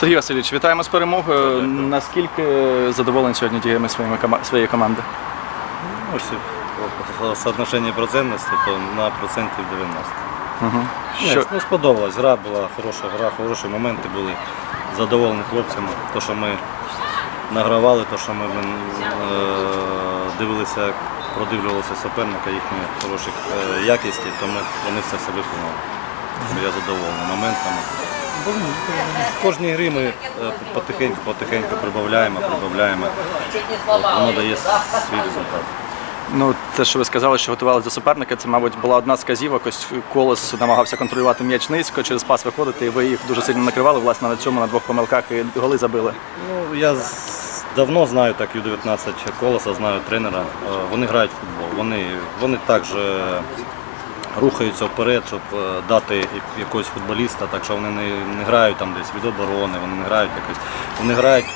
Сергій Васильович, вітаємо з перемогою. Наскільки задоволені сьогодні діями своєї команди? Ну, по процентності, то на процентів 90. Угу. Що, ну, сподобалась. Гра була хороша гра, хороші моменти були. Задоволені хлопцями. То, що ми награвали, то, що ми е, дивилися, продивлювалися суперника, їхні хороші е, якісті, то ми, вони все все виконали. Я задоволений моментами. В кожній грі ми потихеньку-потихеньку прибавляємо, прибавляємо. От Воно дає свій результат. ну, те, що ви сказали, що готувалися до суперника, це, мабуть, була одна з казівок. Ось Колос намагався контролювати м'яч низько, через пас виходити, і ви їх дуже сильно накривали, власне, на цьому на двох помилках і голи забили. Ну, я з- давно знаю так Ю-19 колоса, знаю тренера. Е, Вони грають в футбол. Вони, вони також рухаються вперед, щоб е, дати якогось футболіста, так що вони не, не грають там десь від оборони, вони не грають якось. Вони грають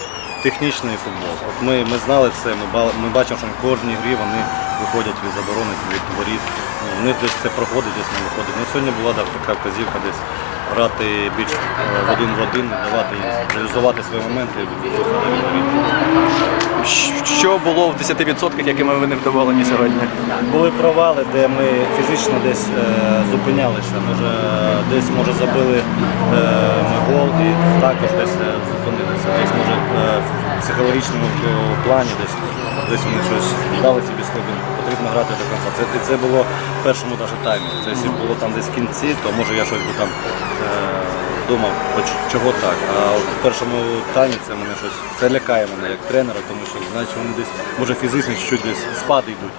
технічний футбол. От ми, ми знали це, ми, ми бачимо, що в кожній грі вони виходять від оборони, від воріт. Вони них десь це проходить, десь не виходить. Ну, сьогодні була так, така вказівка десь грати більш е, в один в один, давати реалізувати свої моменти Що було в 10%, якими ви не вдоволені сьогодні? Були провали, де ми фізично десь е, зупинялися. Може, десь може забили е, ми гол і також десь е, зупинилися. Десь може е, в психологічному плані десь десь вони щось дали собі сходинку. Потрібно грати до кінця. Це, це було в першому навіть таймі. Це якщо було там десь в кінці, то може я щось би там. Е, Думав, чого так. А от в першому таймі це мене щось це лякає мене як тренера, тому що значить вони десь може фізично чуть десь спади йдуть.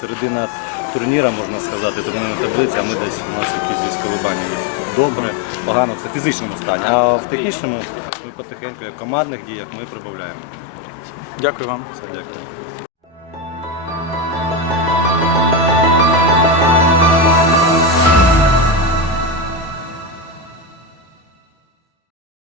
Середина турніра, можна сказати, турнірна таблиця, а ми десь у нас якісь десь колебання є. Добре, погано, це в фізичному стані. А в технічному ми потихеньку, як командних діях, ми прибавляємо. Дякую вам. Все, дякую.